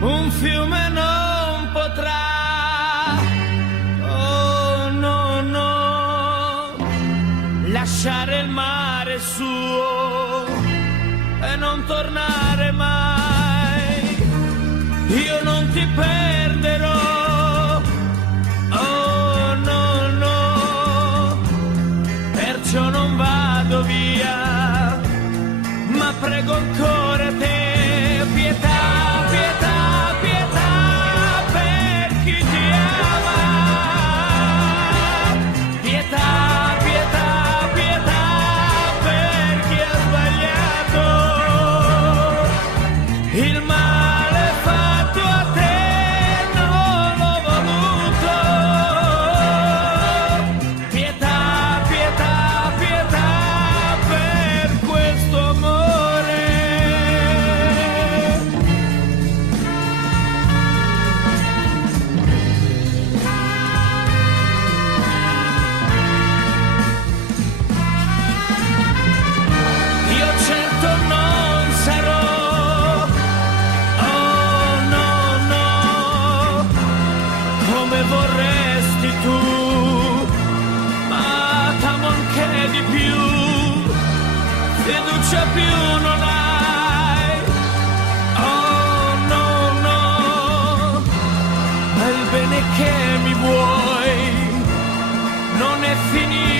un fiume non potrà, oh no no, lasciare il mare suo e non tornare mai. Io non ti perderò, oh no no, perciò non vado via, ma prego ancora te, pietà, pietà, pietà per chi ti ama, pietà, pietà, pietà per chi ha sbagliato, il male fatto a te non l'ho voluto, pietà, pietà, pietà per questo amore. Io certo non sarò, oh no no, come vorresti tu, ma t'amo anche di più, fiducia più non hai, oh no no, ma il bene che mi vuoi non è finito.